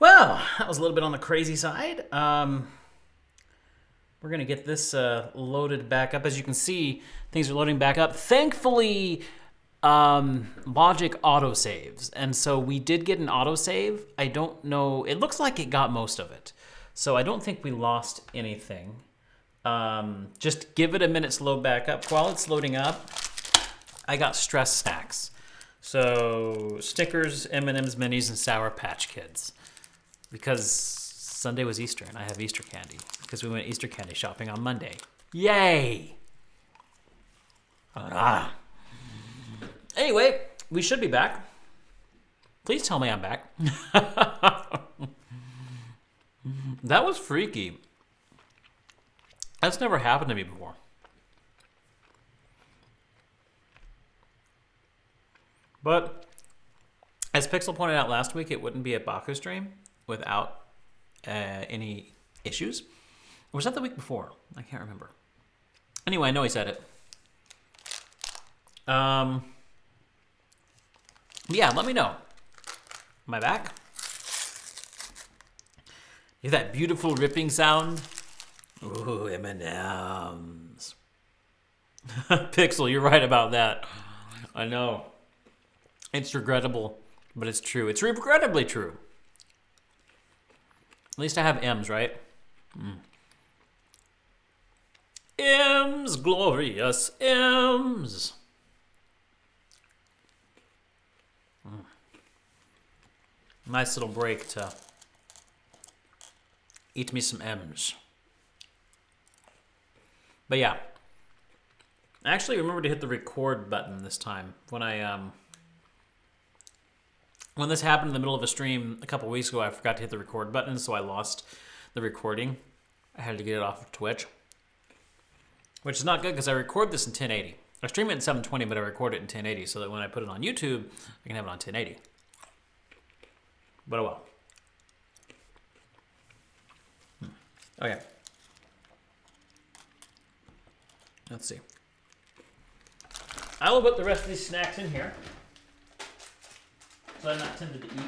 Well, that was a little bit on the crazy side. We're going to get this loaded back up. As you can see, things are loading back up. Thankfully, Logic autosaves. And so we did get an autosave. I don't know. It looks like it got most of it. So I don't think we lost anything. Just give it a minute to load back up. While it's loading up, I got stress snacks. So Snickers, M&M's, Minis, and Sour Patch Kids. Because Sunday was Easter and I have Easter candy. Because we went Easter candy shopping on Monday. Yay! Anyway, we should be back. Please tell me I'm back. That was freaky. That's never happened to me before. But as Pixel pointed out last week, it wouldn't be a Baku stream without any issues. Or was that the week before? I can't remember. Anyway, I know he said it. Yeah, let me know. Am I back? Hear that beautiful ripping sound? Ooh, M&M's. Pixel, you're right about that. I know. It's regrettable, but it's true. It's regrettably true. At least I have M's, right? M's, glorious M's. Nice little break to eat me some M's. But yeah, I actually remember to hit the record button this time. When this happened in the middle of a stream a couple weeks ago, I forgot to hit the record button, so I lost the recording. I had to get it off of Twitch, which is not good because I record this in 1080. I stream it in 720, but I record it in 1080 so that when I put it on YouTube, I can have it on 1080. But oh well. Okay. Let's see. I will put the rest of these snacks in here, so I'm not tempted to eat.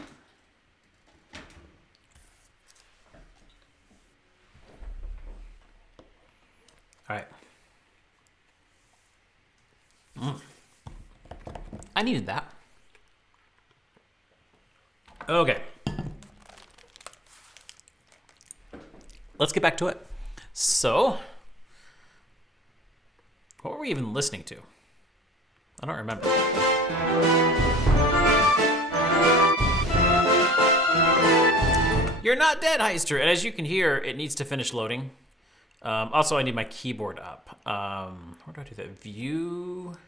All right. I needed that. Okay. Let's get back to it. So, what were we even listening to? I don't remember. You're not dead, Heister. And as you can hear, it needs to finish loading. Also, I need my keyboard up. Where do I do that? View.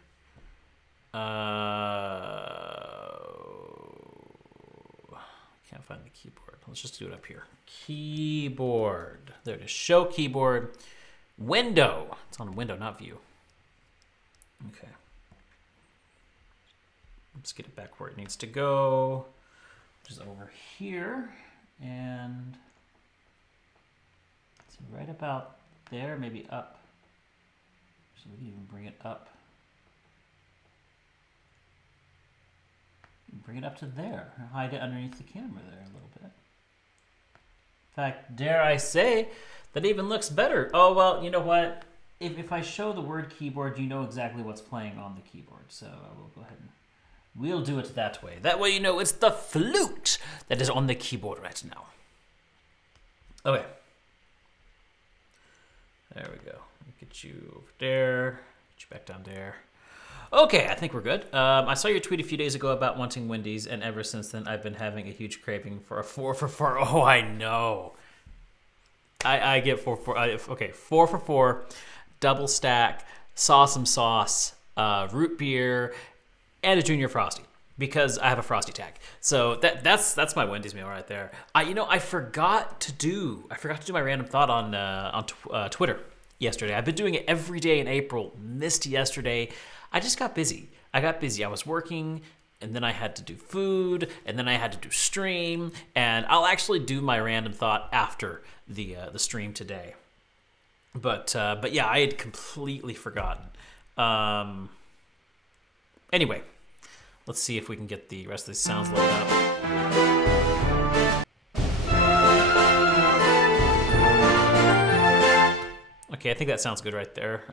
Can't find the keyboard. Let's just do it up here. Keyboard. There it is. Show keyboard. Window. It's on window, not view. Okay. Let's get it back where it needs to go, which is over here. And it's right about there, maybe up. So we can even bring it up. Bring it up to there. Hide it underneath the camera there a little bit. In fact, dare I say, that even looks better. Oh, well, you know what? If I show the word keyboard, you know exactly what's playing on the keyboard. So I will go ahead and we'll do it that way. That way you know it's the flute that is on the keyboard right now. Okay. There we go. Get you over there. Get you back down there. Okay, I think we're good. I saw your tweet a few days ago about wanting Wendy's, and ever since then, I've been having a huge craving for a 4 for 4. Oh, I know. I get 4 for 4. Okay, 4 for 4, double stack, sauce, root beer, and a junior frosty because I have a frosty tag. So that's my Wendy's meal right there. I forgot to do my random thought on Twitter yesterday. I've been doing it every day in April. Missed yesterday. I just got busy. I was working, and then I had to do food, and then I had to do stream, and I'll actually do my random thought after the stream today. But yeah, I had completely forgotten. Anyway, let's see if we can get the rest of these sounds loaded up. Okay, I think that sounds good right there.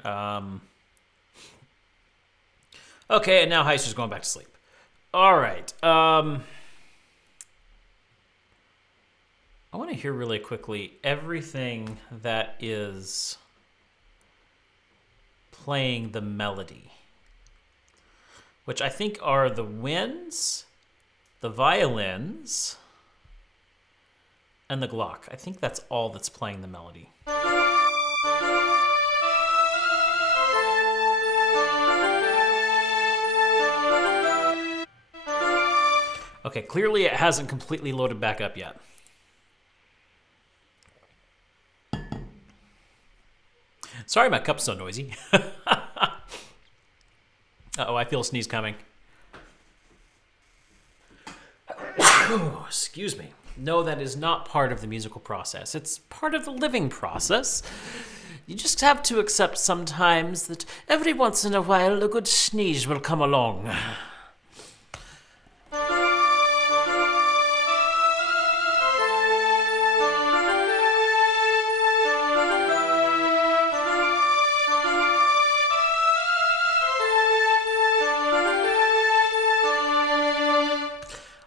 Okay, and now Heister's going back to sleep. All right. I want to hear really quickly everything that is playing the melody, which I think are the winds, the violins, and the Glock. I think that's all that's playing the melody. Okay, clearly it hasn't completely loaded back up yet. Sorry my cup's so noisy. Uh-oh, I feel a sneeze coming. Oh, excuse me. No, that is not part of the musical process. It's part of the living process. You just have to accept sometimes that every once in a while a good sneeze will come along.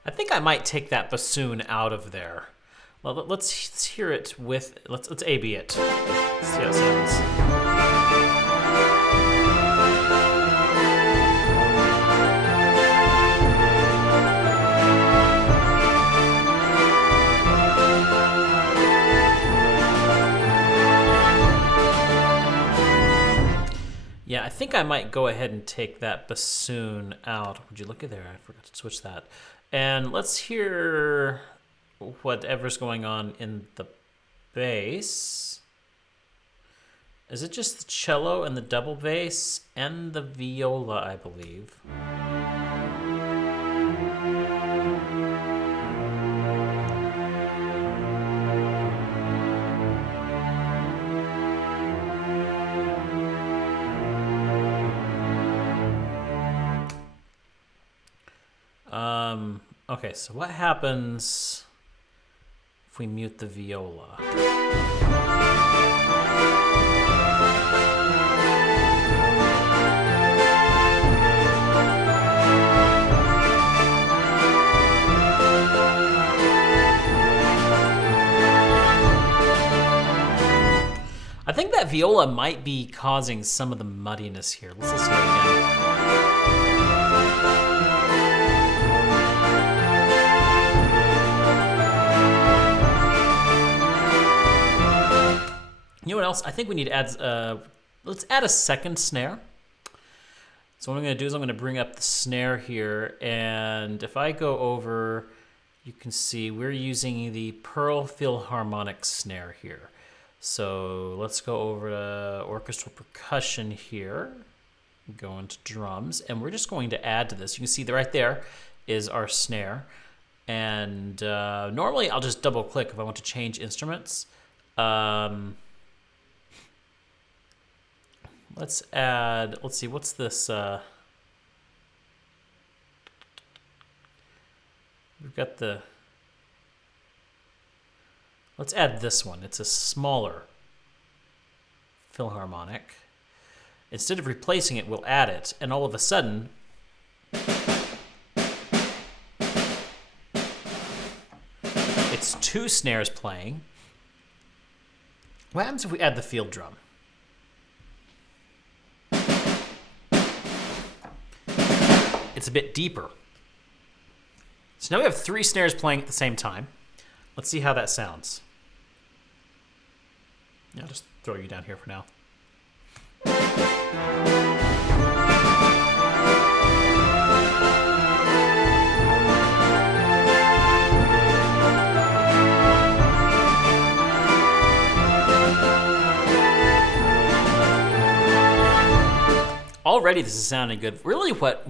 I think I might take that bassoon out of there. Well, let's hear it with, let's A-B it. Let's see how it sounds. Yeah, I think I might go ahead and take that bassoon out. Would you look at there? I forgot to switch that. And let's hear whatever's going on in the bass. Is it just the cello and the double bass and the viola, I believe? Okay, so what happens if we mute the viola? I think that viola might be causing some of the muddiness here. Let's listen to it again. You know what else? I think we need to add, let's add a second snare. So what I'm gonna do is I'm gonna bring up the snare here, and if I go over, you can see we're using the Pearl Philharmonic snare here. So let's go over to orchestral percussion here, go into drums, and we're just going to add to this. You can see that right there is our snare. And normally I'll just double click if I want to change instruments. Let's add, let's see, what's this? We've got the, let's add this one. It's a smaller Philharmonic. Instead of replacing it, we'll add it, and all of a sudden, it's two snares playing. What happens if we add the field drum? It's a bit deeper. So now we have three snares playing at the same time. Let's see how that sounds. I'll just throw you down here for now. Already this is sounding good. Really what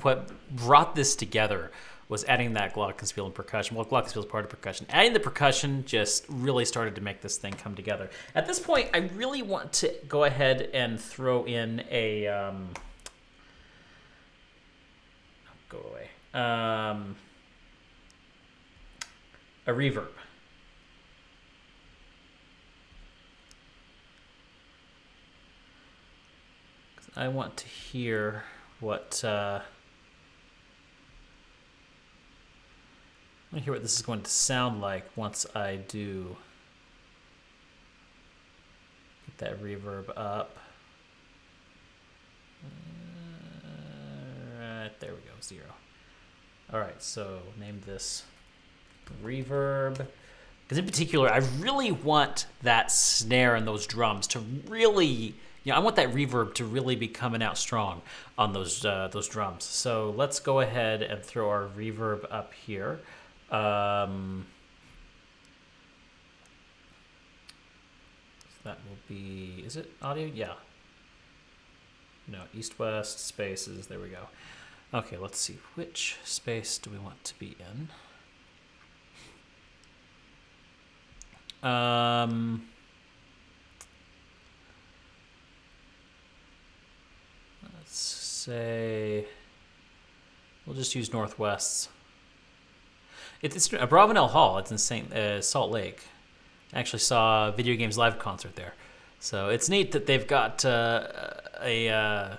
brought this together was adding that glockenspiel and percussion. Well, glockenspiel is part of percussion. Adding the percussion just really started to make this thing come together. At this point, I really want to go ahead and throw in a... go away. A reverb. I want to hear what I want to hear what this is going to sound like once I do get that reverb up. Right, there we go, 0. All right, so name this reverb. Because in particular, I really want that snare and those drums to really, I want that reverb to really be coming out strong on those drums. So let's go ahead and throw our reverb up here. So that will be, is it audio? Yeah. No, east-west spaces, there we go. Okay, let's see, which space do we want to be in? Let's say we'll just use northwest. It's Bravenel Hall. It's in Salt Lake. I actually saw a Video Games Live concert there, so it's neat that they've got a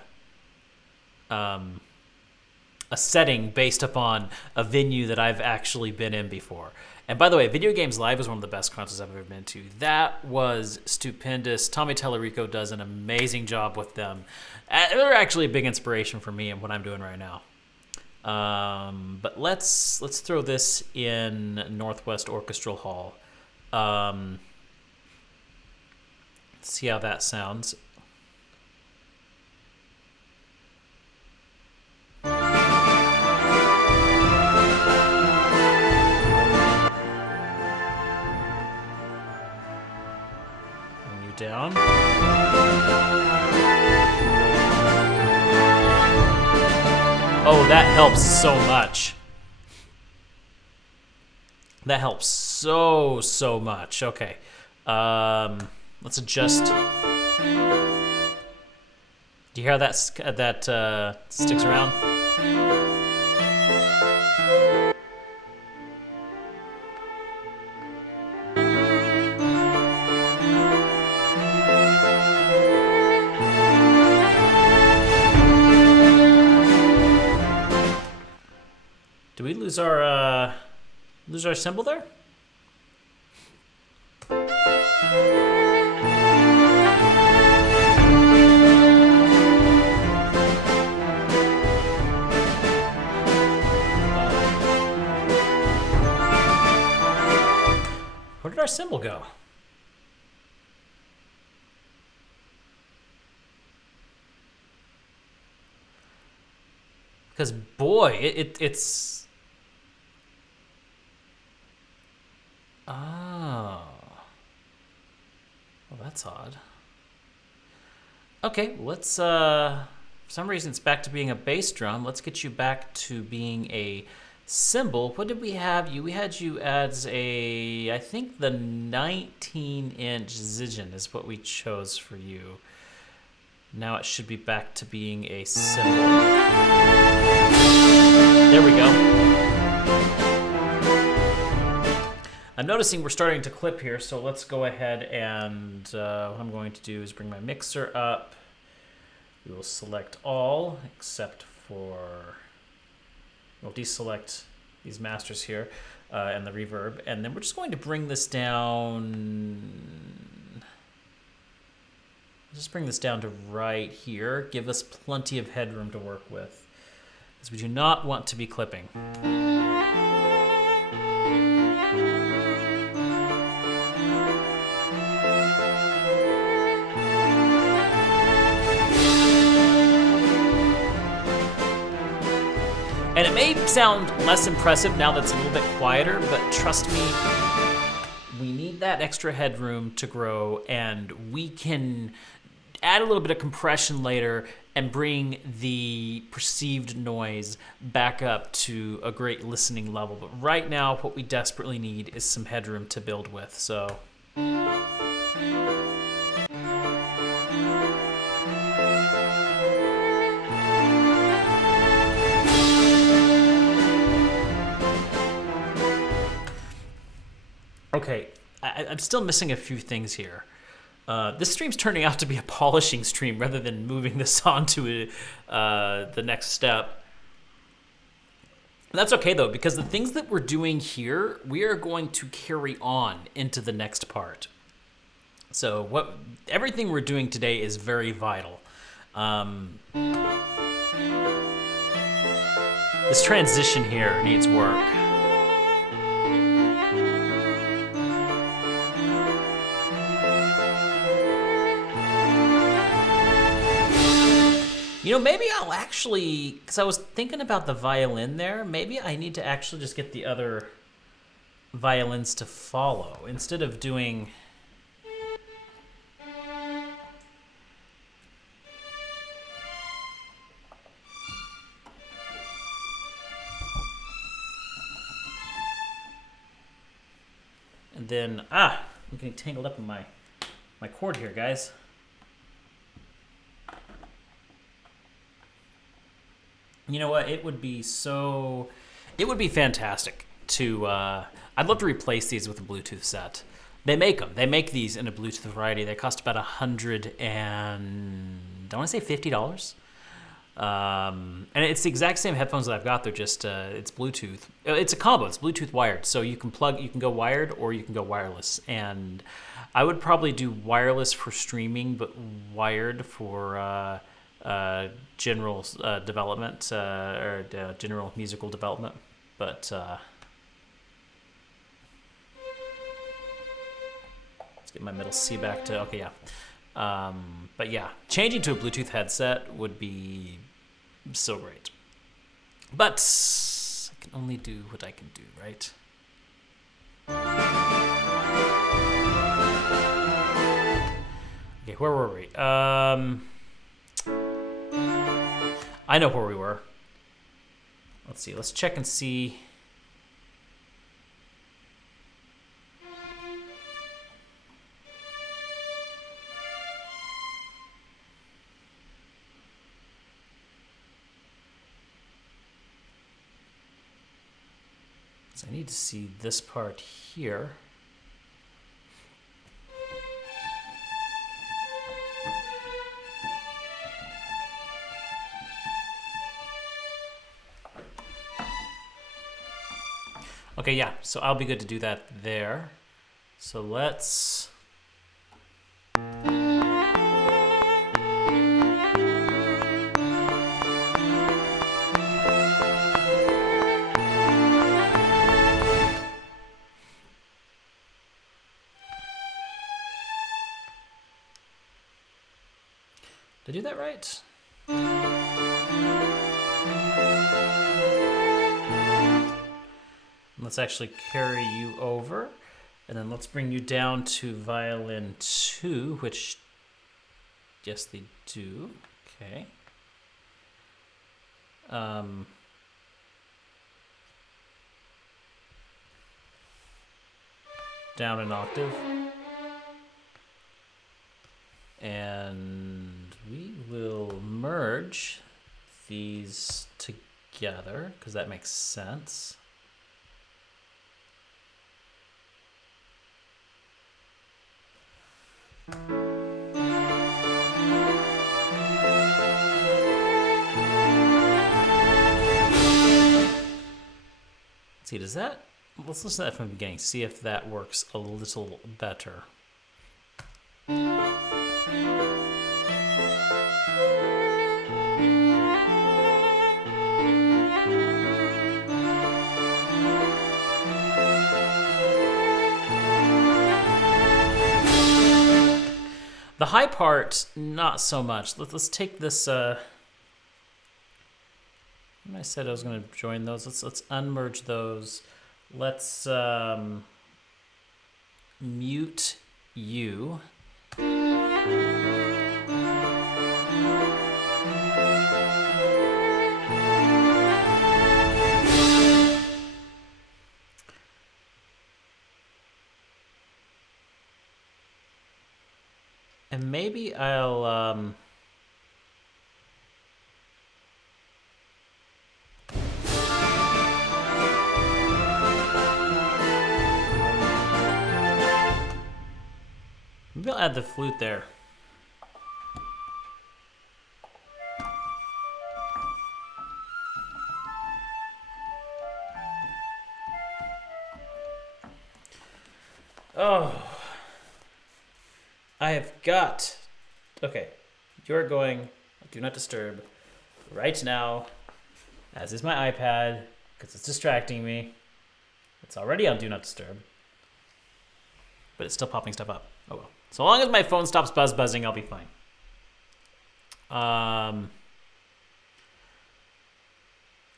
setting based upon a venue that I've actually been in before. And by the way, Video Games Live is one of the best concerts I've ever been to. That was stupendous. Tommy Tallarico does an amazing job with them. They're actually a big inspiration for me and what I'm doing right now. But let's throw this in Northwest Orchestral Hall. See how that sounds. Down. Oh, that helps so much. That helps so much. Okay. Let's adjust. Do you hear how that sticks around? Did we lose our symbol there? Where did our symbol go? Because boy, it's. Oh. Well, that's odd. Okay, let's, for some reason it's back to being a bass drum. Let's get you back to being a cymbal. What did we have you? We had you as I think the 19-inch Zijin is what we chose for you. Now it should be back to being a cymbal. There we go. I'm noticing we're starting to clip here, so let's go ahead and what I'm going to do is bring my mixer up. We will select all except for, we'll deselect these masters here and the reverb, and then we're just going to bring this down. Just bring this down to right here. Give us plenty of headroom to work with, because we do not want to be clipping. And it may sound less impressive now that it's a little bit quieter, but trust me, we need that extra headroom to grow, and we can add a little bit of compression later and bring the perceived noise back up to a great listening level. But right now, what we desperately need is some headroom to build with, so. Okay, I'm still missing a few things here. This stream's turning out to be a polishing stream rather than moving this on to the next step. That's okay, though, because the things that we're doing here, we are going to carry on into the next part. So everything we're doing today is very vital. This transition here needs work. You know, maybe I'll actually, because I was thinking about the violin there, maybe I need to actually just get the other violins to follow instead of doing... And then, I'm getting tangled up in my cord here, guys. You know what? It would be fantastic to, I'd love to replace these with a Bluetooth set. They make them. They make these in a Bluetooth variety. They cost about $100 and, I want to say $50. And it's the exact same headphones that I've got. They're just, it's Bluetooth. It's a combo. It's Bluetooth wired. So you can go wired or you can go wireless. And I would probably do wireless for streaming, but wired for general development or general musical development. But let's get my middle C back to, okay, yeah. But yeah, changing to a Bluetooth headset would be so great. But I can only do what I can do, right? Okay, where were we? I know where we were. Let's see. Let's check and see. So I need to see this part here. Okay, yeah, so I'll be good to do that there. So let's... Did I do that right? Let's actually carry you over, and then let's bring you down to violin 2, which, yes, they do. Okay. Down an octave. And we will merge these together, because that makes sense. See, does that... Let's listen to that from the beginning, see if that works a little better. The high part, not so much. Let's take this. I said I was going to join those. Let's unmerge those. Let's mute you. And maybe I'll Maybe I'll add the flute there. Oh. I have got... Okay. You're going do not disturb right now, as is my iPad, because it's distracting me. It's already on do not disturb. But it's still popping stuff up. Oh well. So long as my phone stops buzzing, I'll be fine.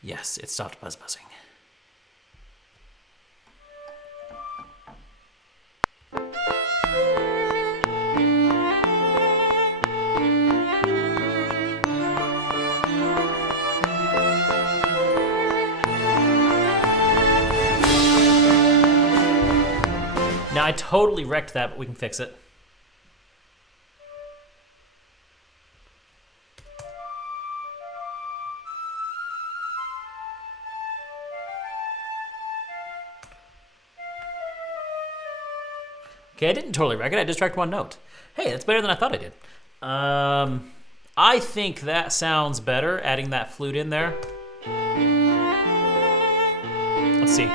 Yes, it stopped buzzing. Now, I totally wrecked that, but we can fix it. Okay, I didn't totally wreck it. I just wrecked one note. Hey, that's better than I thought I did. I think that sounds better, adding that flute in there. Let's see.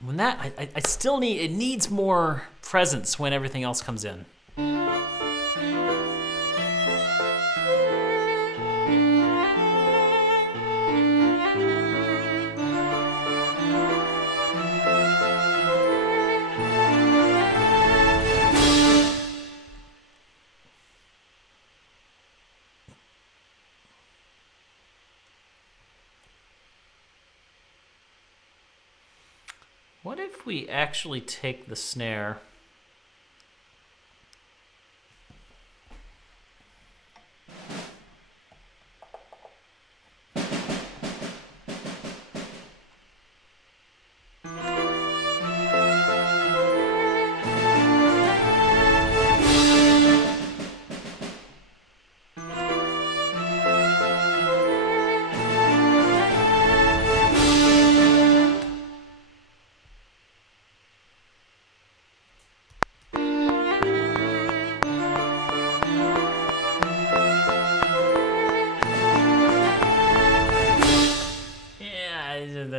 When that, I still need, it needs more presence when everything else comes in. What if we actually take the snare?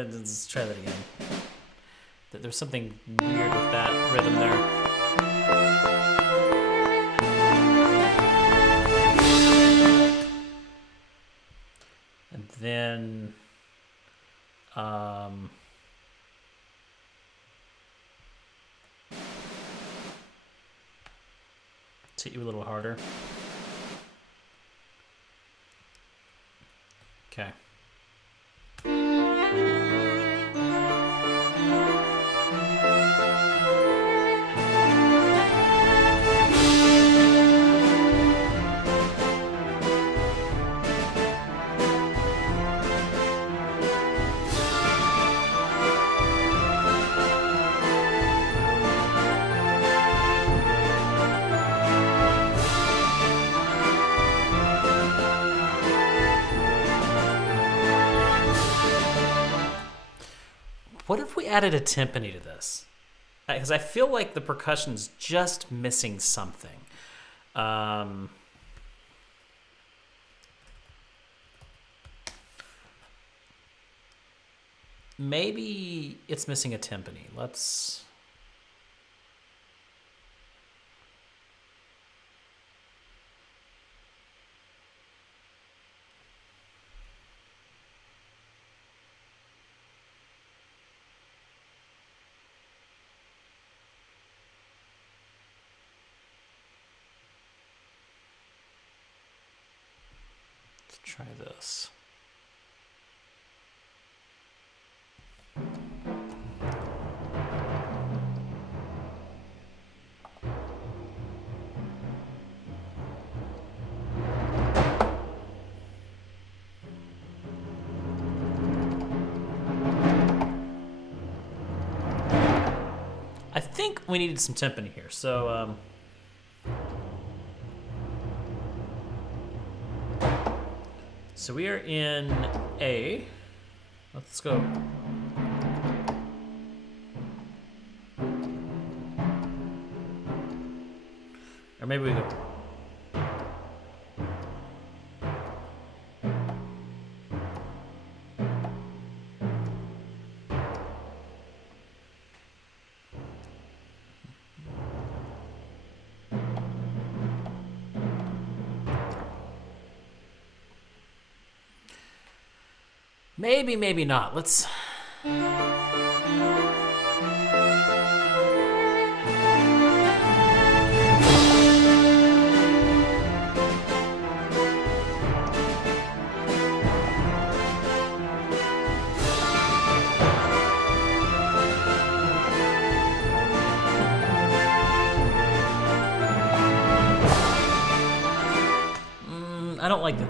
Let's try that again. There's something weird with that rhythm there. And then, let's hit you a little harder. Okay. What if we added a timpani to this? Because I feel like the percussion's just missing something. Maybe it's missing a timpani. Let's try this. I think we needed some timpani here, so So we are in A. Let's go. Or maybe we go. Maybe, maybe not. Let's... I don't like that.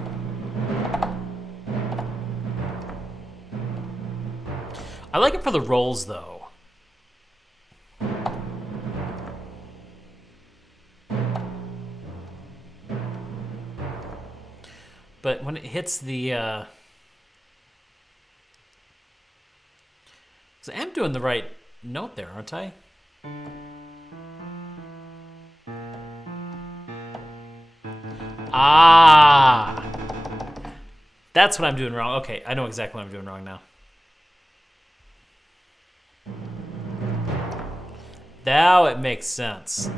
I like it for the rolls, though. But when it hits the... So I'm doing the right note there, aren't I? Ah! That's what I'm doing wrong. Okay, I know exactly what I'm doing wrong now. Now it makes sense.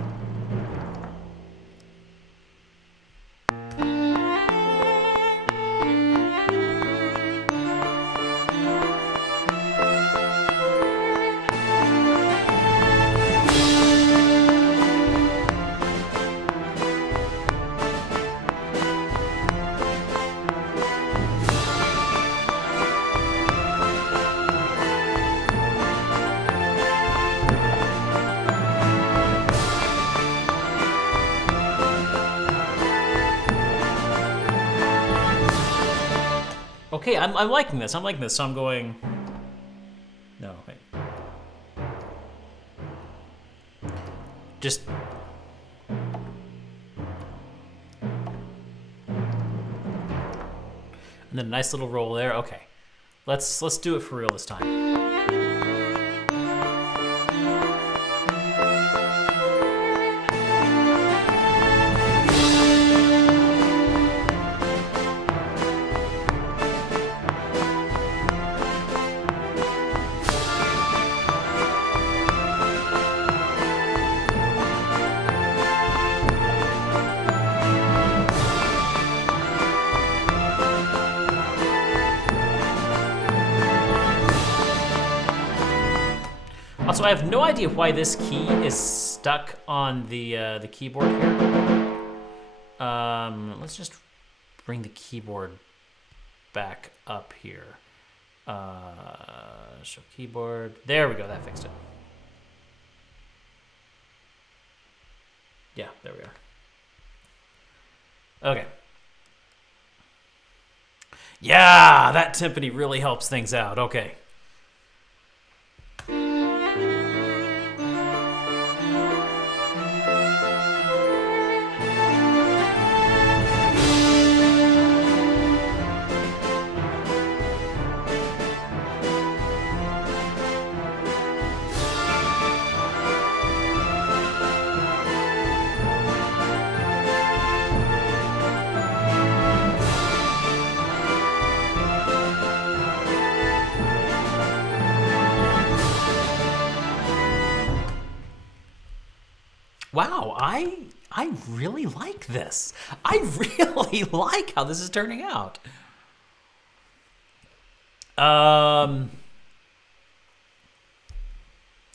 Okay, I'm liking this. I'm liking this. So I'm going... No, wait. Just... And then a nice little roll there. Okay. Let's do it for real this time. Also, I have no idea why this key is stuck on the keyboard here. Let's just bring the keyboard back up here. Show keyboard. There we go. That fixed it. Yeah, there we are. Okay. Yeah, that timpani really helps things out. Okay. Wow, I really like this. I really like how this is turning out. Yeah,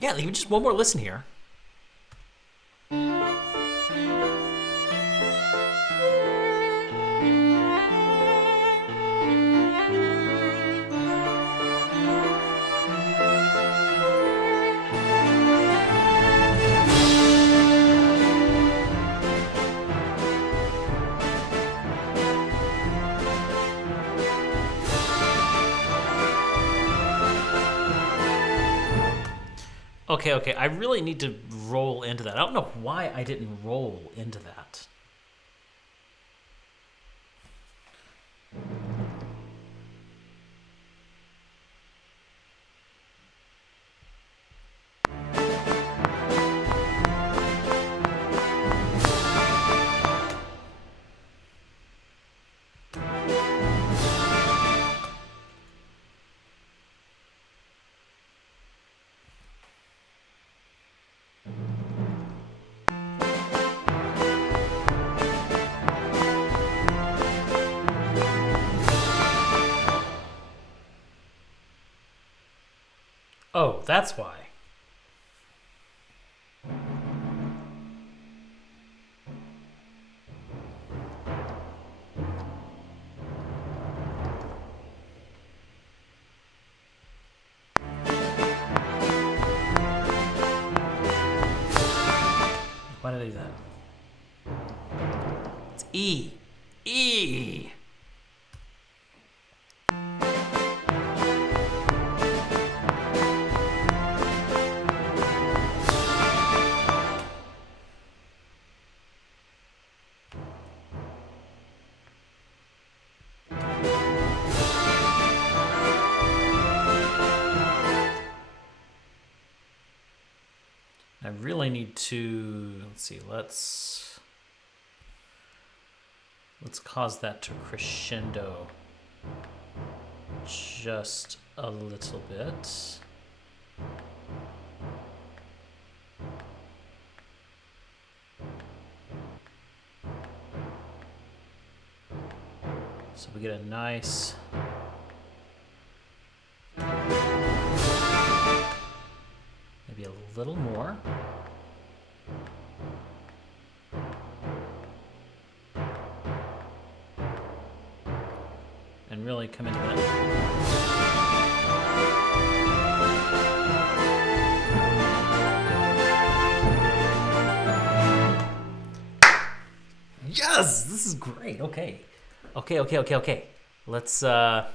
even just one more listen here. Okay, I really need to roll into that. I don't know why I didn't roll into that. Oh, that's why. What are these at? It's E. E. I really need to, let's see, let's cause that to crescendo just a little bit. So we get a nice maybe a little more. And really come into that. Yes, this is great. Okay. Let's the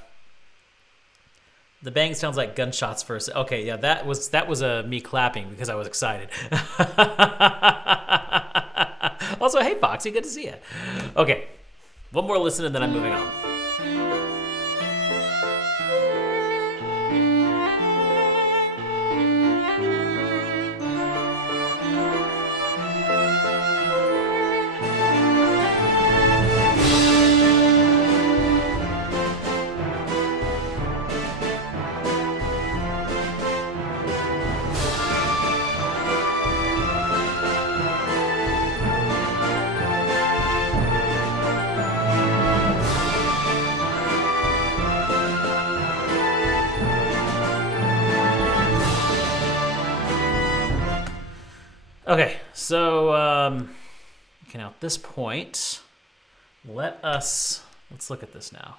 bang sounds like gunshots first. Okay, yeah, that was me clapping because I was excited. Also, hey Foxy, good to see you. Okay. One more listen and then I'm moving on. Okay, so now at this point, let's look at this now,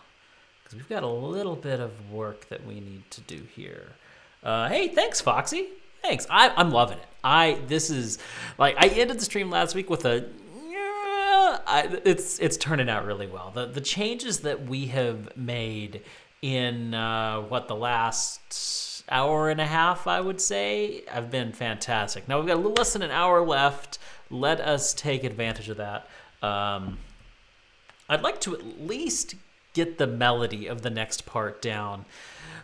because we've got a little bit of work that we need to do here. Hey, thanks, Foxy. Thanks. I'm loving it. This is like I ended the stream last week with a. It's turning out really well. The changes that we have made in the last hour and a half, I would say, have been fantastic. Now we've got a little less than an hour left. Let us take advantage of that. I'd like to at least get the melody of the next part down,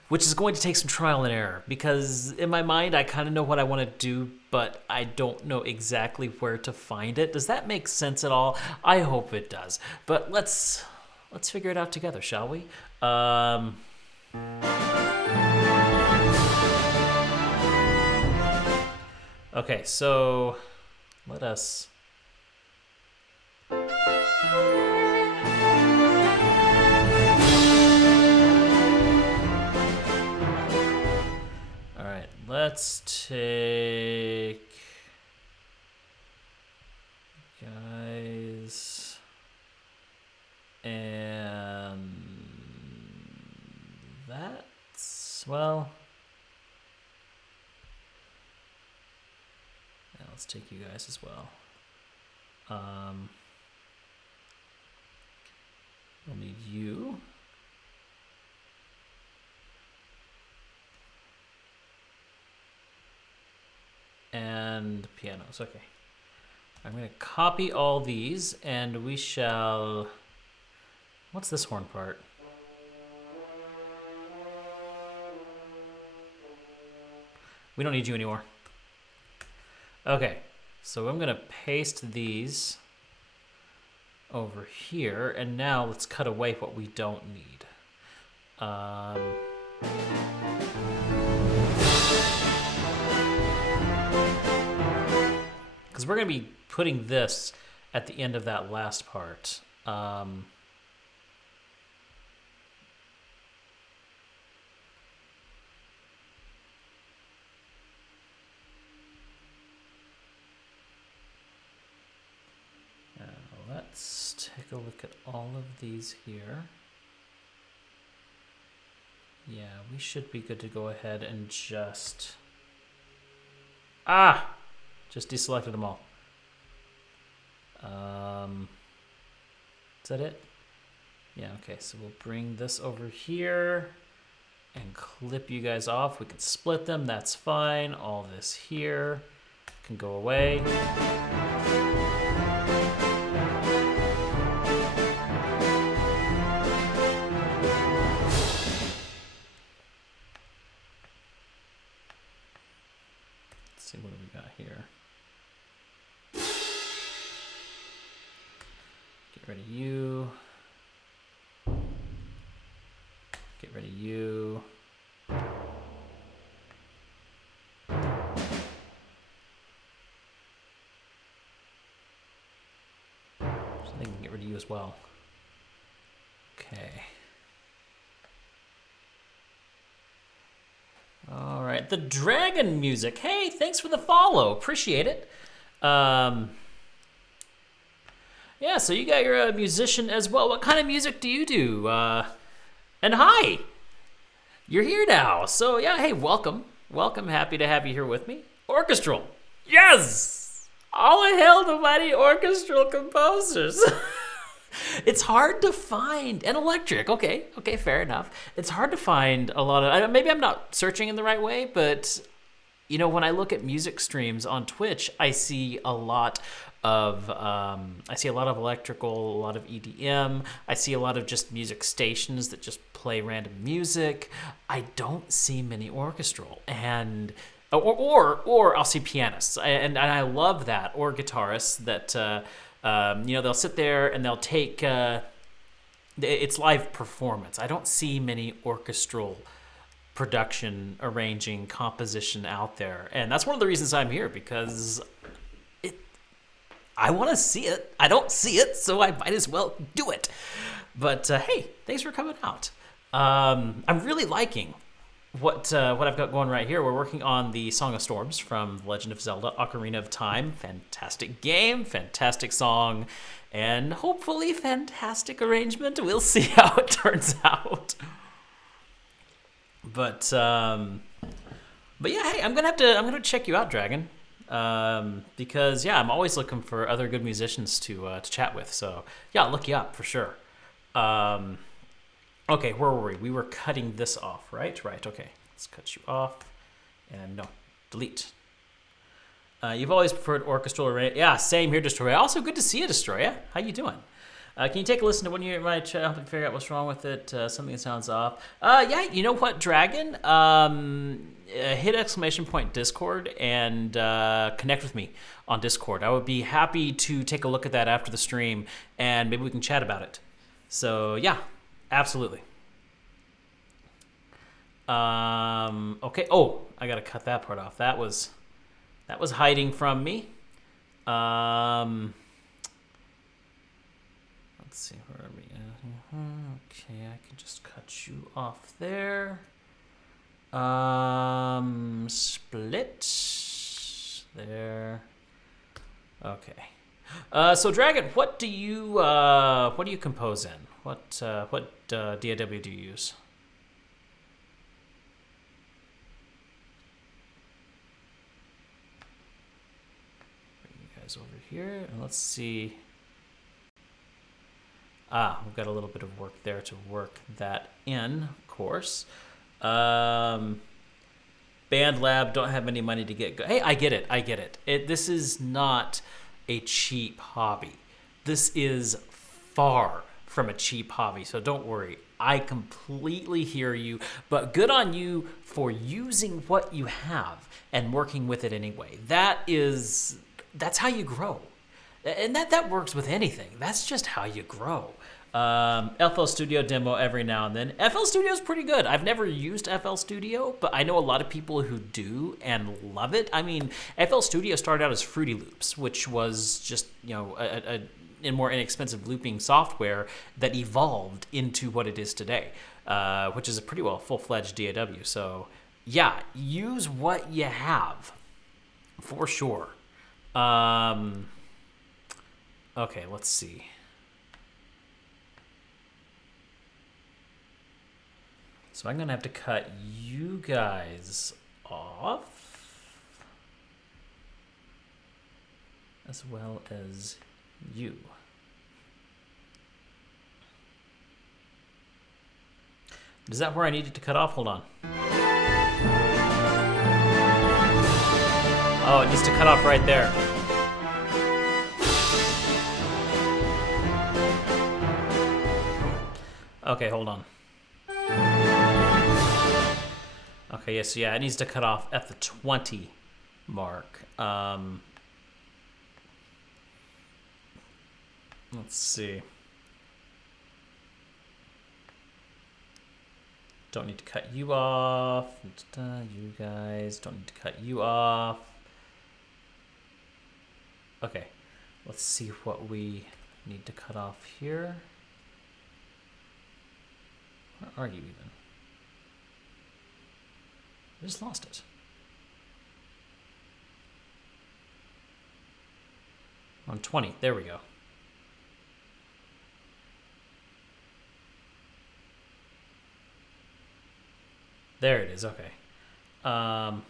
which is going to take some trial and error, because in my mind I kind of know what I want to do, but I don't know exactly where to find it. Does that make sense at all? I hope it does. But let's figure it out together, shall we? Okay, so let us. All right, let's take guys and that's well. Let's take you guys as well. We'll need you. And pianos, okay. I'm gonna copy all these and we shall, what's this horn part? We don't need you anymore. Okay, so I'm gonna paste these over here, and now let's cut away what we don't need. Because we're gonna be putting this at the end of that last part. Let's take a look at all of these here. Yeah, we should be good to go ahead and just... Just deselected them all. Is that it? Yeah, okay, so we'll bring this over here and clip you guys off. We can split them, that's fine. All this here can go away. Let's see what we got here. Get rid of you. Get rid of you. So I think we can get rid of you as well. Okay. All right, the dragon music. Hey, thanks for the follow. Appreciate it. Yeah, so you got your musician as well. What kind of music do you do? And hi, you're here now. So yeah, hey, welcome. Welcome, happy to have you here with me. Orchestral, yes! All hail the mighty orchestral composers. It's hard to find, and electric, okay, fair enough. It's hard to find a lot of, maybe I'm not searching in the right way, but you know, when I look at music streams on Twitch, I see a lot of electrical, a lot of EDM. I see a lot of just music stations that just play random music. I don't see many orchestral, and or I'll see pianists, and I love that, or guitarists that you know, they'll sit there and they'll take it's live performance. I don't see many orchestral production, arranging, composition out there, and that's one of the reasons I'm here, because I want to see it. I don't see it, so I might as well do it. But hey, thanks for coming out. I'm really liking what I've got going right here. We're working on the Song of Storms from The Legend of Zelda: Ocarina of Time. Fantastic game, fantastic song, and hopefully fantastic arrangement. We'll see how it turns out. But yeah, hey, I'm gonna check you out, Dragon. Because yeah, I'm always looking for other good musicians to chat with. So yeah, I'll look you up for sure. Okay, where were we? We were cutting this off, right? Right. Okay, let's cut you off. And no, delete. You've always preferred orchestral array. Yeah, same here, Destroya. Also, good to see you, Destroya. How you doing? Can you take a listen to one of my help figure out what's wrong with it? Something that sounds off. Yeah, you know what, Dragon? Hit ! Discord and connect with me on Discord. I would be happy to take a look at that after the stream, and maybe we can chat about it. So yeah, absolutely. Okay. Oh, I gotta cut that part off. That was hiding from me. Let's see, where are we at? Okay, I can just cut you off there. Split there. Okay. So Dragon, what do you compose in? What DAW do you use? Bring you guys over here, and let's see. We've got a little bit of work there to work that in, of course. Band Lab, don't have any money to get Hey, I get it. This is not a cheap hobby. This is far from a cheap hobby, so don't worry. I completely hear you, but good on you for using what you have and working with it anyway. That's how you grow. And that works with anything. That's just how you grow. FL Studio demo every now and then. FL Studio is pretty good. I've never used FL Studio, but I know a lot of people who do and love it. I mean, FL Studio started out as Fruity Loops, which was just, you know, a more inexpensive looping software that evolved into what it is today, which is a pretty well full-fledged DAW. So yeah, use what you have for sure. Okay, let's see. So I'm going to have to cut you guys off, as well as you. Is that where I needed to cut off? Hold on. Oh, it needs to cut off right there. Okay, hold on. Okay, yes, yeah, it needs to cut off at the 20 mark. Let's see. Don't need to cut you off. You guys don't need to cut you off. Okay, let's see what we need to cut off here. Where are you even? I just lost it. On 20, there we go. There it is, okay. I don't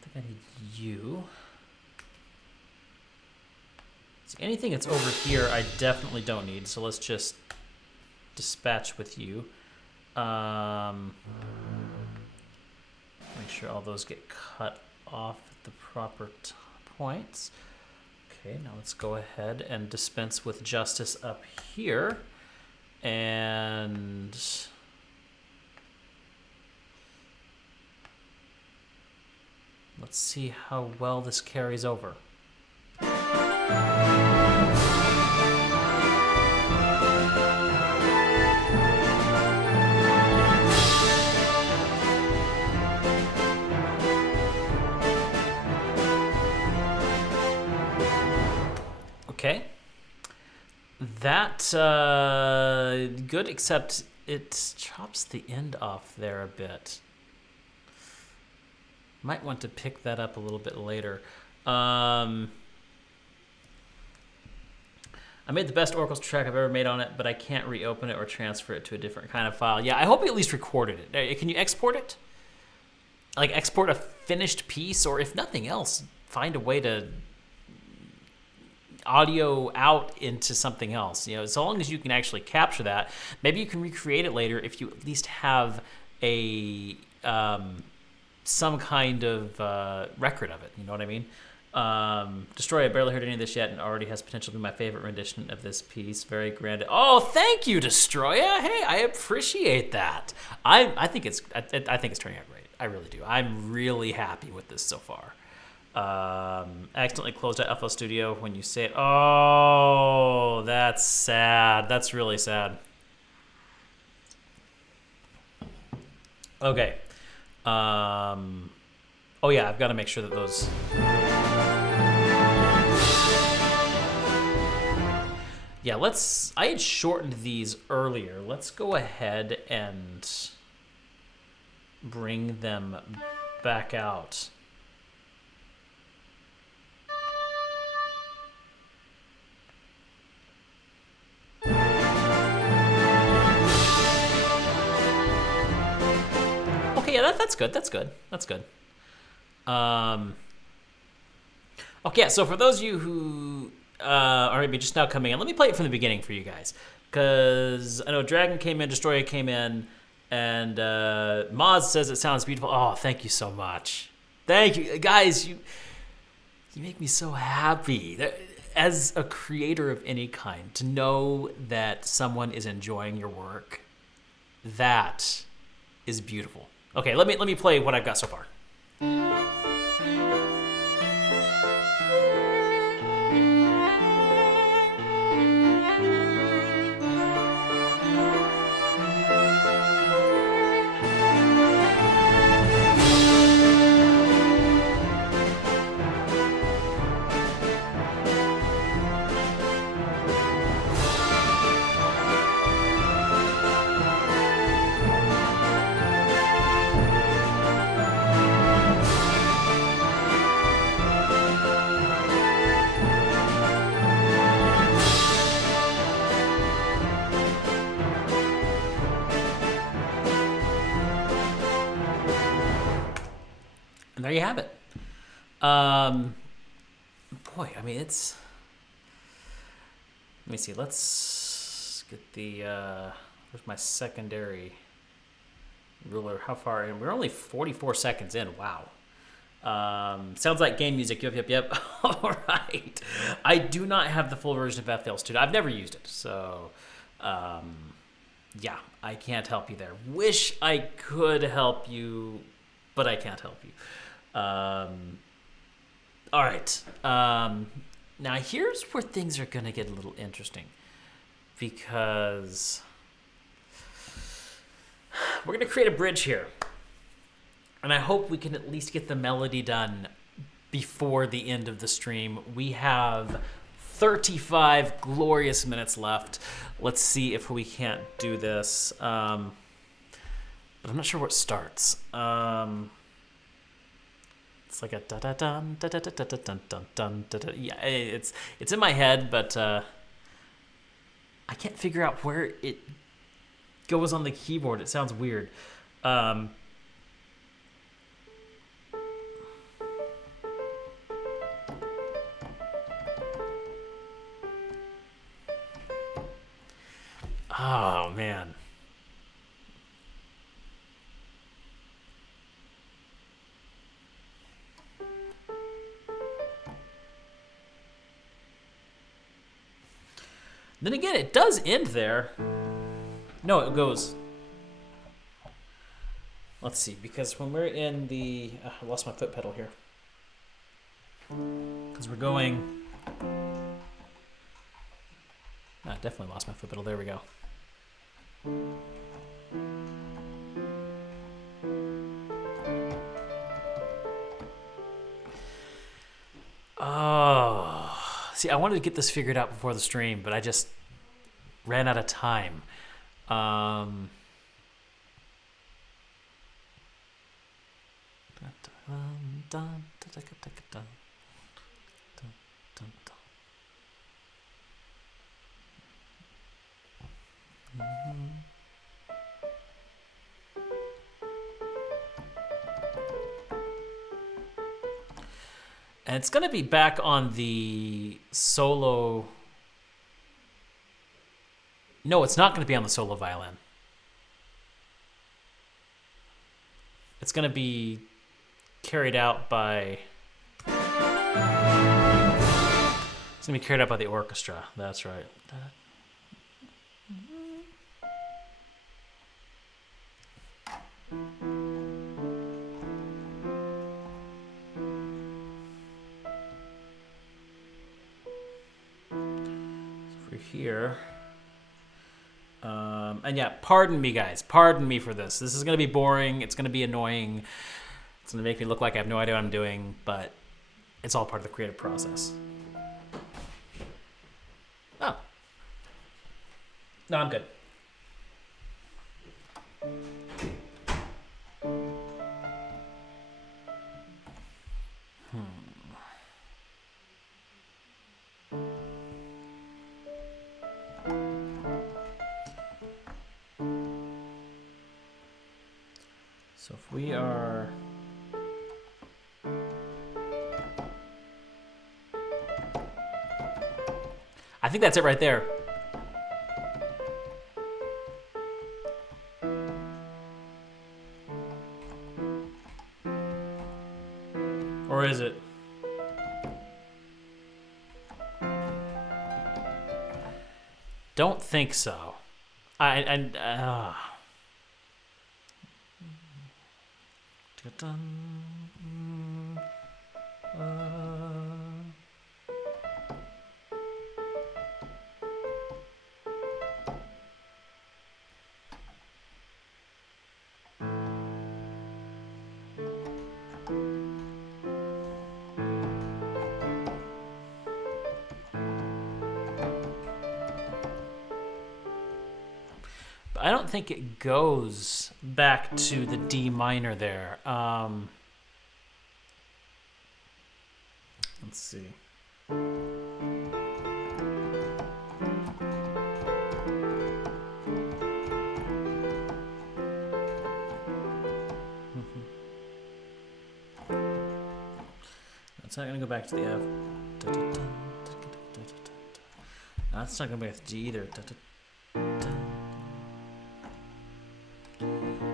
think I need you. So anything that's over here, I definitely don't need. So let's just dispatch with you. Make sure all those get cut off at the proper points. Okay, now let's go ahead and dispense with justice up here. And let's see how well this carries over. Okay, that good, except it chops the end off there a bit. Might want to pick that up a little bit later. I made the best Orchestral track I've ever made on it, but I can't reopen it or transfer it to a different kind of file. Yeah, I hope you at least recorded it. Can you export it? Like export a finished piece, or if nothing else, find a way to audio out into something else. You know, as long as you can actually capture that, maybe you can recreate it later if you at least have a some kind of record of it. You know what I mean? Destroy, I barely heard any of this yet, and already has potential to be my favorite rendition of this piece. Very grand. Oh, thank you, Destroya. Hey, I appreciate that. I think it's turning out great. I really do. I'm really happy with this so far. Accidentally closed out FL Studio when you say it. Oh, that's sad. That's really sad. Okay. Oh yeah, I've got to make sure that those. Yeah, I had shortened these earlier. Let's go ahead and bring them back out. Okay, yeah, that's good. That's good. That's good. Okay, so for those of you who are maybe just now coming in, let me play it from the beginning for you guys, because I know Dragon came in, Destroyer came in, and Moz says it sounds beautiful. Oh, thank you so much. Thank you, guys. You make me so happy. As a creator of any kind, to know that someone is enjoying your work, that is beautiful. Okay, let me play what I've got so far. there you have it. Boy, I mean, it's... Let me see. Let's get the... where's my secondary ruler? How far in? We're only 44 seconds in. Wow. Sounds like game music. Yep. All right. I do not have the full version of FL Studio. I've never used it. So, yeah, I can't help you there. Wish I could help you, but I can't help you. All right. Now, here's where things are going to get a little interesting, because we're going to create a bridge here. And I hope we can at least get the melody done before the end of the stream. We have 35 glorious minutes left. Let's see if we can't do this. But I'm not sure where it starts. It's like a da da dun da da da da dun dun dun da da. Yeah, it's in my head, but I can't figure out where it goes on the keyboard. It sounds weird. Oh, man. Then again, it does end there. No, it goes... Let's see, because when we're in the... I lost my foot pedal here. Because we're going... I definitely lost my foot pedal. There we go. Oh, see, I wanted to get this figured out before the stream, but I just ran out of time. And it's going to be back on the solo. No, it's not going to be on the solo violin. It's going to be carried out by... It's going to be carried out by the orchestra. That's right. Here. And yeah, pardon me, guys. Pardon me for this. This is going to be boring. It's going to be annoying. It's going to make me look like I have no idea what I'm doing, but it's all part of the creative process. Oh. No, I'm good. So if we are... I think that's it right there. Or is it? Don't think so. I don't think it goes back to the D minor there. Let's see. It's not going to go back to the F. No, it's not going to go back to G either.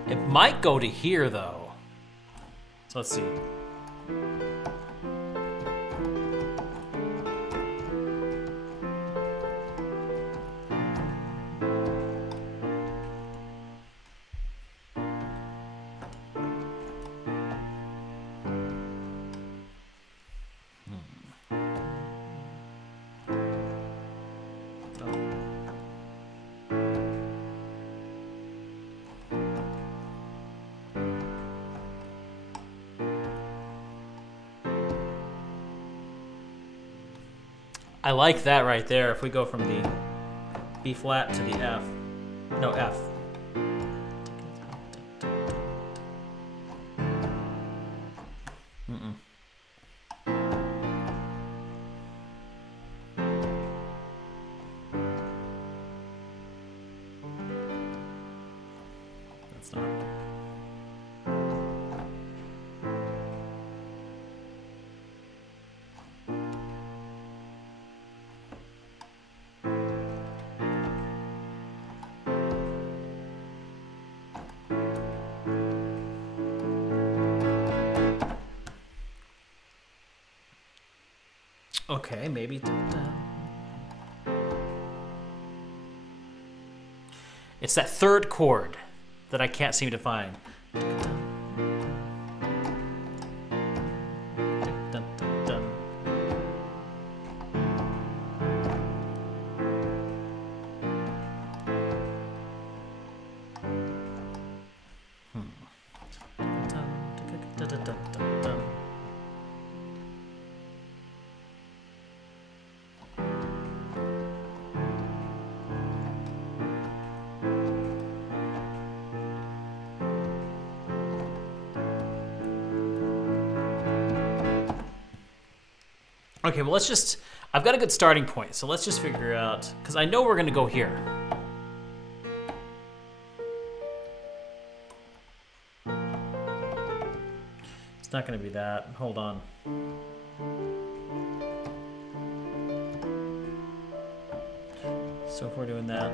It might go to here, though. So let's see. I like that right there. If we go from the B flat to the F. No, F. That's not. Okay, maybe. It's that third chord that I can't seem to find. Okay, well, let's just, I've got a good starting point, so let's just figure out, because I know we're going to go here. It's not going to be that. Hold on. So if we're doing that.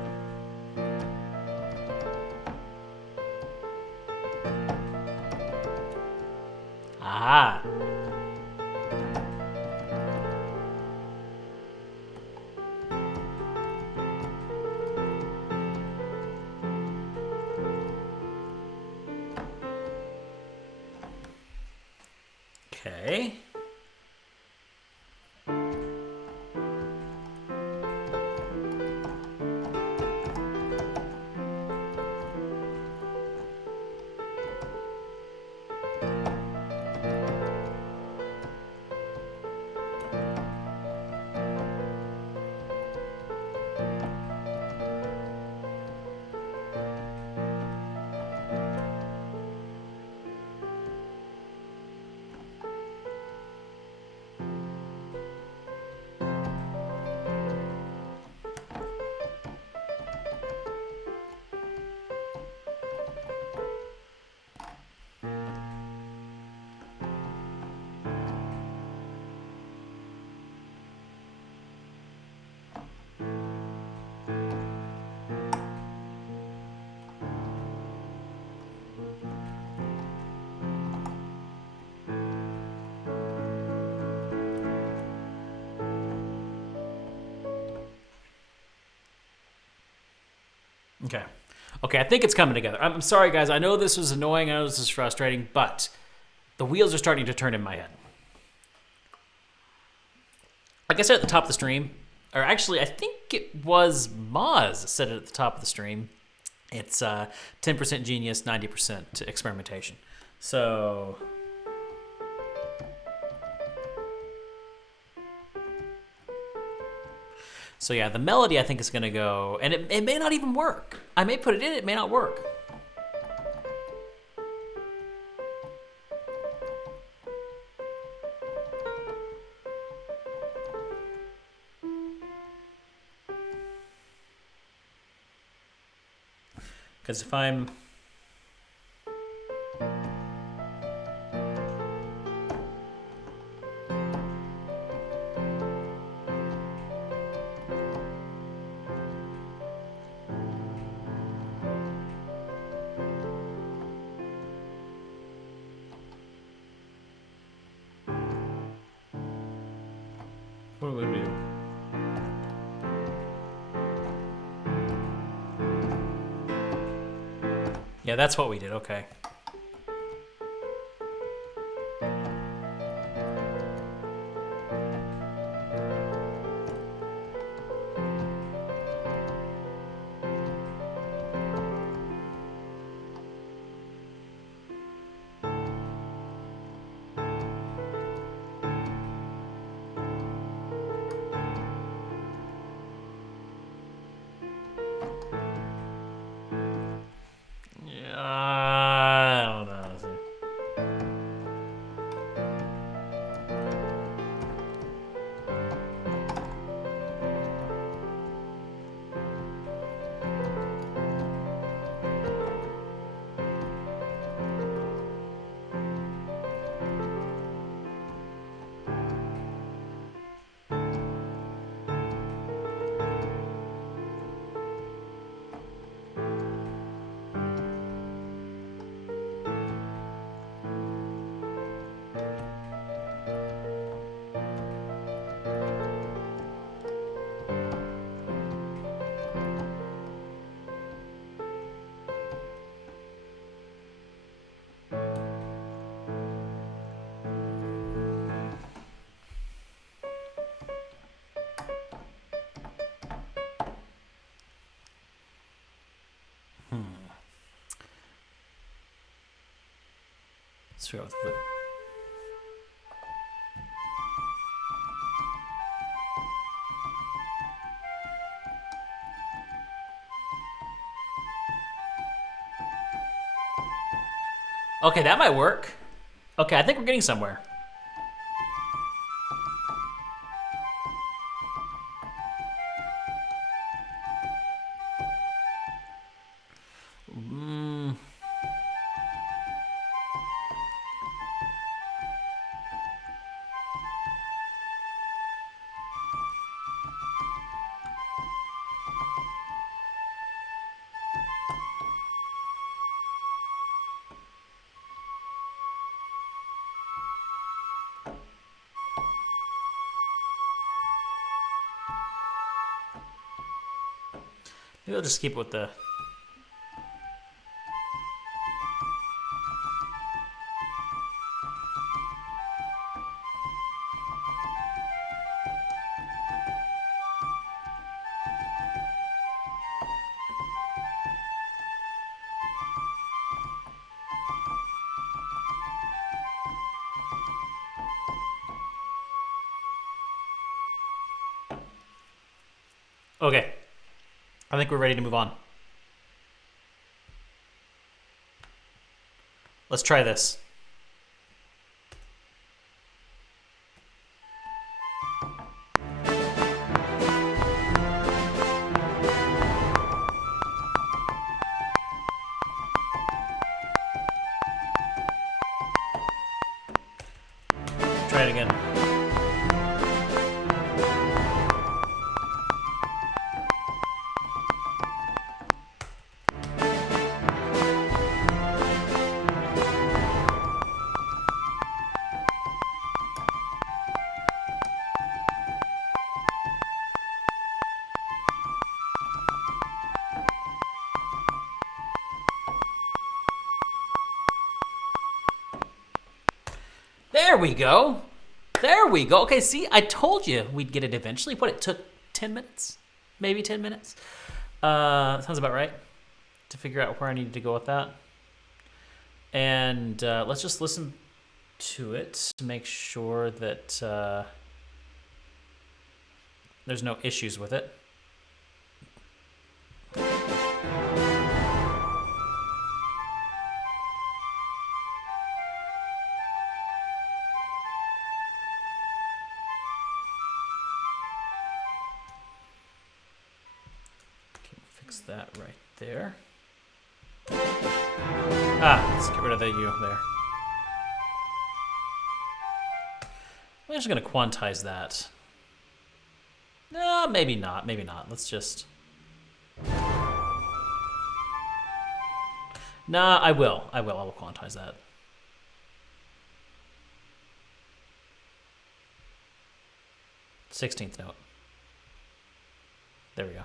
Ah. Okay. Okay. Okay, I think it's coming together. I'm sorry, guys. I know this was annoying. I know this is frustrating, but the wheels are starting to turn in my head. Like I said at the top of the stream, or actually, I think it was Moz said it at the top of the stream. It's 10% genius, 90% experimentation. So... So yeah, the melody I think is going to go, and it may not even work. I may put it in, it may not work. Because if I'm... What do we do? Yeah, that's what we did. Okay. I don't know. Let's figure out the flute. Okay, that might work. Okay, I think we're getting somewhere. Maybe I'll just keep it with the... Okay. I think we're ready to move on. Let's try this. Try it again. There we go. There we go. Okay, see, I told you we'd get it eventually. What, it took 10 minutes? Maybe 10 minutes? Sounds about right to figure out where I needed to go with that. And let's just listen to it to make sure that there's no issues with it. That right there. Let's get rid of the U there. I'm just gonna quantize that. No, maybe not. Maybe not. Let's just. Nah, I will. I will quantize that. 16th note. There we go.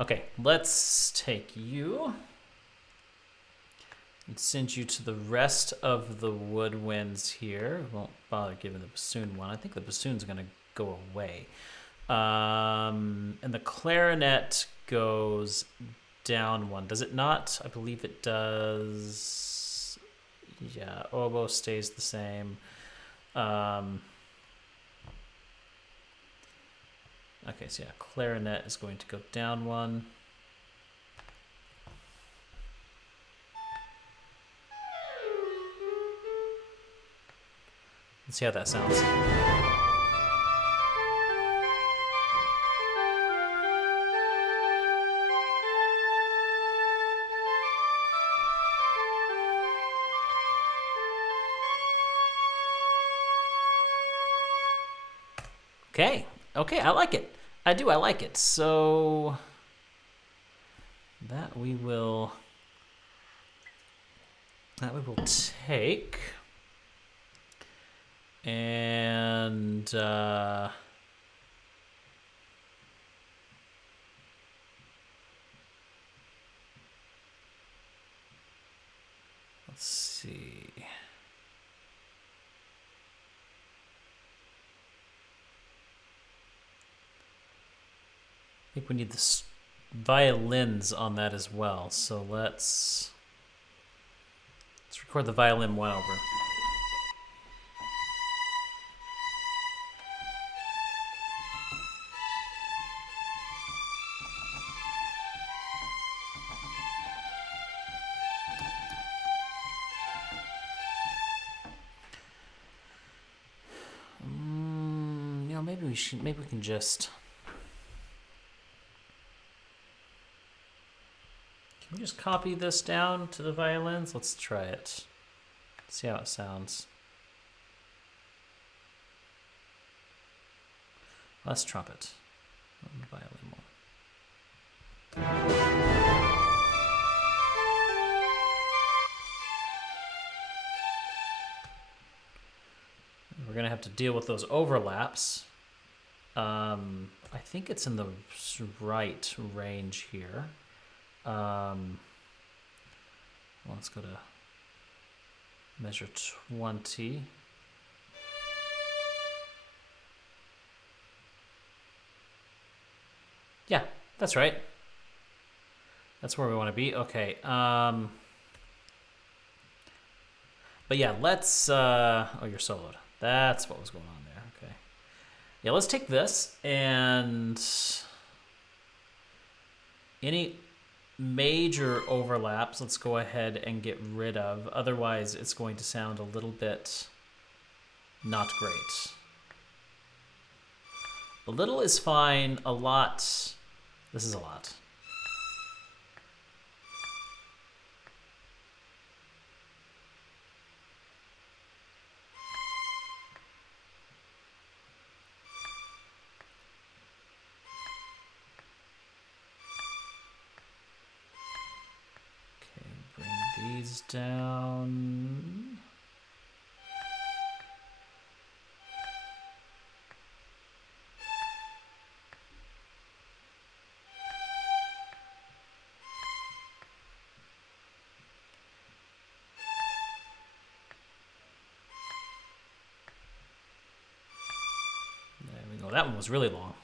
Okay, let's take you and send you to the rest of the woodwinds here. We won't bother giving the bassoon one. I think the bassoon's going to go away. And the clarinet goes down one. Does it not? I believe it does. Yeah, oboe stays the same. Okay, so yeah, clarinet is going to go down one. Let's see how that sounds. Okay, I like it. I like it. So that we will take, and let's see. I think we need the violins on that as well. So let's record the violin one over. Maybe we can just. Can we just copy this down to the violins? Let's try it. See how it sounds. Less trumpet. The violin one. We're gonna have to deal with those overlaps. I think it's in the right range here. Let's go to measure 20. Yeah, that's right. That's where we want to be. Okay. But yeah, let's. Oh, you're soloed. That's what was going on there. Okay. Yeah, let's take this and any major overlaps, let's go ahead and get rid of. Otherwise, it's going to sound a little bit not great. A little is fine. A lot, this is a lot. These down. There we go. That one was really long.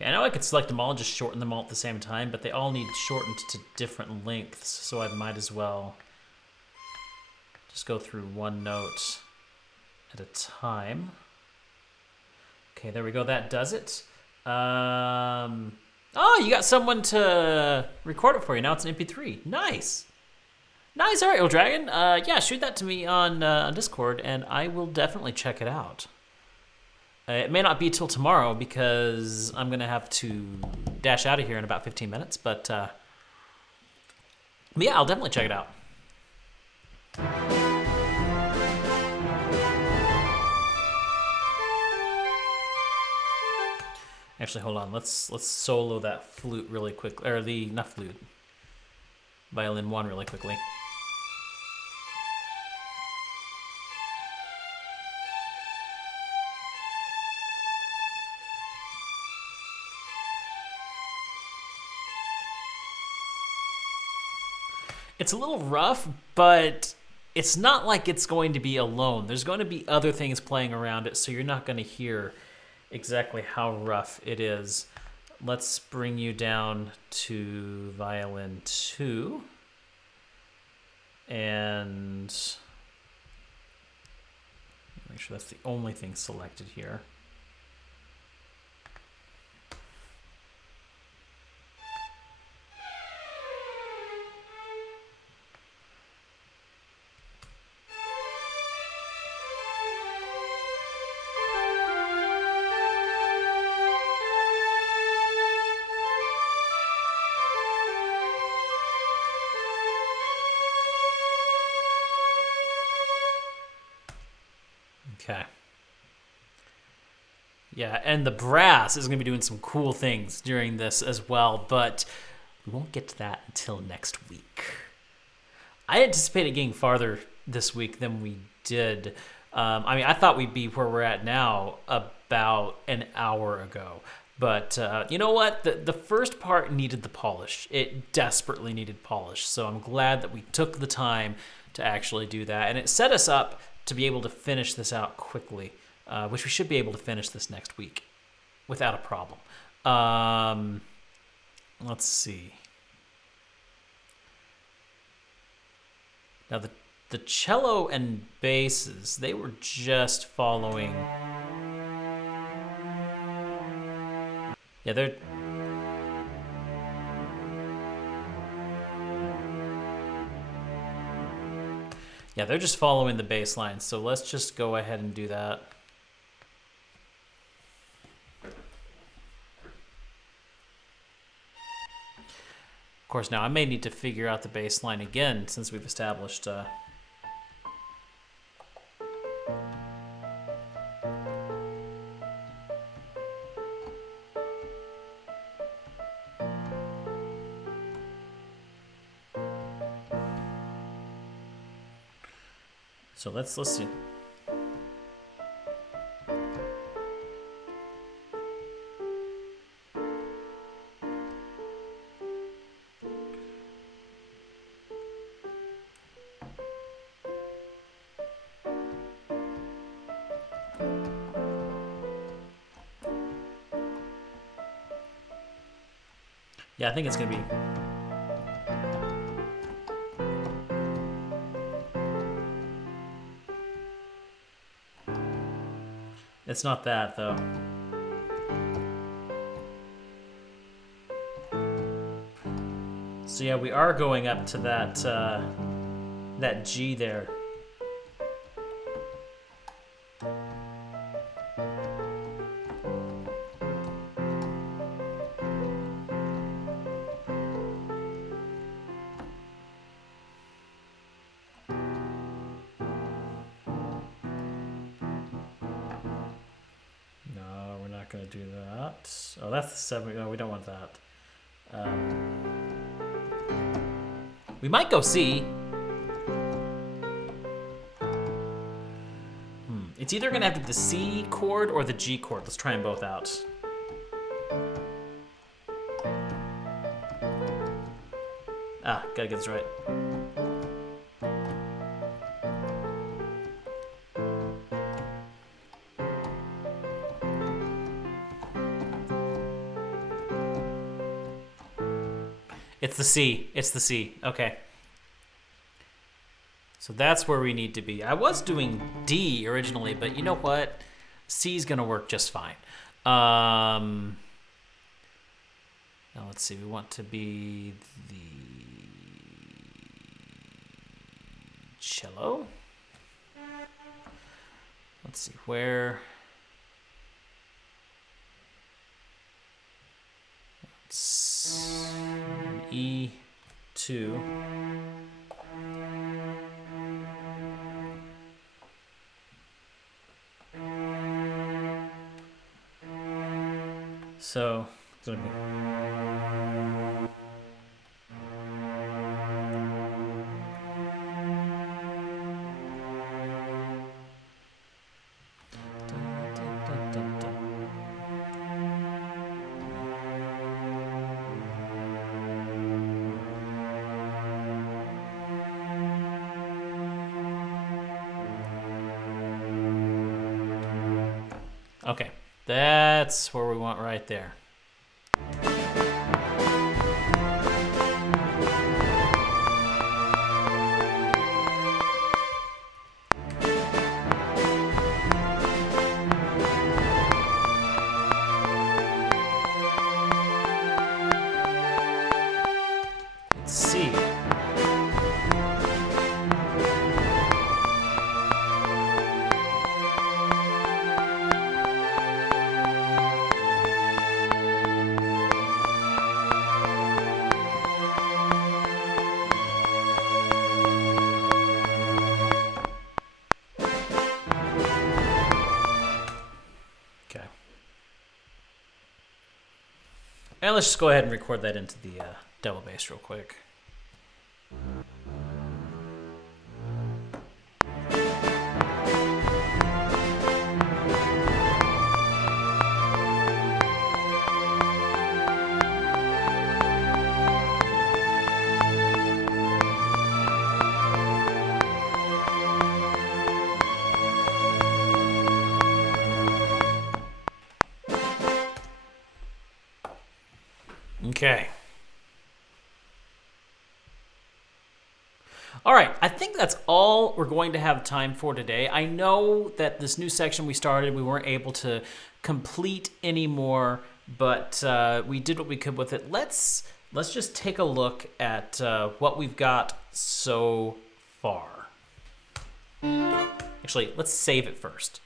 I know I could select them all and just shorten them all at the same time, but they all need shortened to different lengths, so I might as well just go through one note at a time. Okay, there we go. That does it. Oh, you got someone to record it for you. Now it's an MP3. Nice. Nice. All right, Old Dragon. Yeah, shoot that to me on Discord, and I will definitely check it out. It may not be till tomorrow because I'm going to have to dash out of here in about 15 minutes, but But yeah, I'll definitely check it out. Actually, hold on. Let's solo that flute really quickly, or the not flute, violin one really quickly. It's a little rough, but it's not like it's going to be alone. There's going to be other things playing around it, so you're not going to hear exactly how rough it is. Let's bring you down to violin 2. And make sure that's the only thing selected here. Okay. Yeah, and the brass is going to be doing some cool things during this as well, but we won't get to that until next week. I anticipated getting farther this week than we did. I mean, I thought we'd be where we're at now about an hour ago. But you know what? The first part needed the polish. It desperately needed polish. So I'm glad that we took the time to actually do that. And it set us up to be able to finish this out quickly, which we should be able to finish this next week without a problem. Let's see. Now, the cello and basses, they were just following. Yeah, they're. Yeah, they're just following the bass line. So let's just go ahead and do that. Of course, now I may need to figure out the bass line again since we've established. So let's see. Yeah, I think it's gonna be. It's not that though. So yeah, we are going up to that that G there. Going to do that. Oh, that's the 7. No, we don't want that. We might go C. It's either going to have to be the C chord or the G chord. Let's try them both out. Gotta get this right. It's the C. It's the C. Okay. So that's where we need to be. I was doing D originally, but you know what? C's going to work just fine. Now let's see. We want to be the cello. Let's see where. E. 2. So it's gonna be. Okay, that's where we want right there. Let's see. Okay. And let's just go ahead and record that into the double bass real quick. Okay. All right, I think that's all we're going to have time for today. I know that this new section we started, we weren't able to complete anymore, but we did what we could with it. Let's just take a look at what we've got so far. Actually, let's save it first.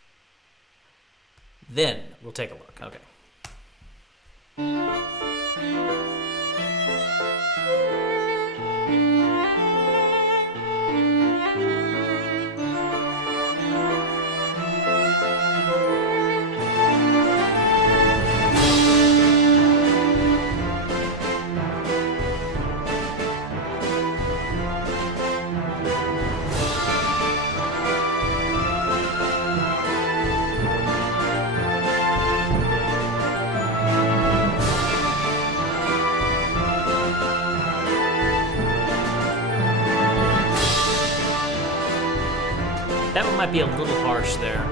Then we'll take a look. Okay. That one might be a little harsh there.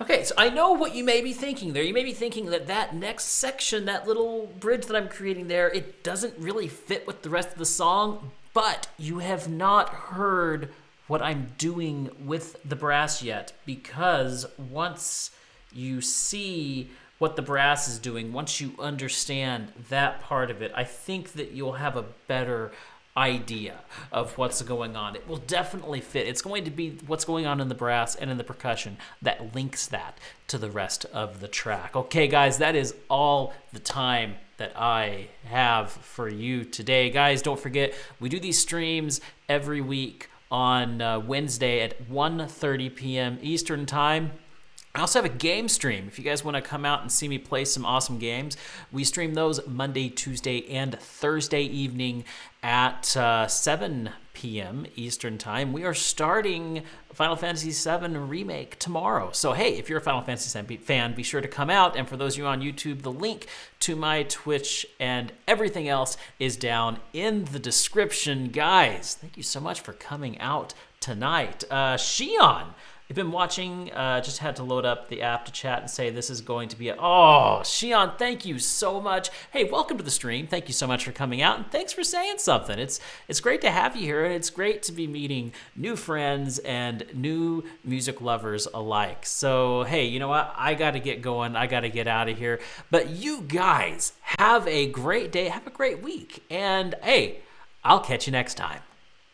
Okay, so I know what you may be thinking there. You may be thinking that that next section, that little bridge that I'm creating there, it doesn't really fit with the rest of the song, but you have not heard what I'm doing with the brass yet, because once you see what the brass is doing, once you understand that part of it, I think that you'll have a better idea of what's going on. It will definitely fit. It's going to be what's going on in the brass and in the percussion that links that to the rest of the track. Okay, guys, that is all the time that I have for you today. Guys, don't forget, we do these streams every week on Wednesday at 1:30 p.m. Eastern Time. I also have a game stream. If you guys want to come out and see me play some awesome games, we stream those Monday, Tuesday, and Thursday evening at 7 p.m. Eastern Time. We are starting Final Fantasy VII Remake tomorrow. So, hey, if you're a Final Fantasy VII fan, be sure to come out. And for those of you on YouTube, the link to my Twitch and everything else is down in the description. Guys, thank you so much for coming out tonight. Shion, You've been watching, just had to load up the app to chat and say this is going to be a... Oh, Shion, thank you so much. Hey, welcome to the stream. Thank you so much for coming out, and thanks for saying something. It's great to have you here, and it's great to be meeting new friends and new music lovers alike. So, hey, you know what? I got to get going. I got to get out of here. But you guys have a great day. Have a great week. And, hey, I'll catch you next time.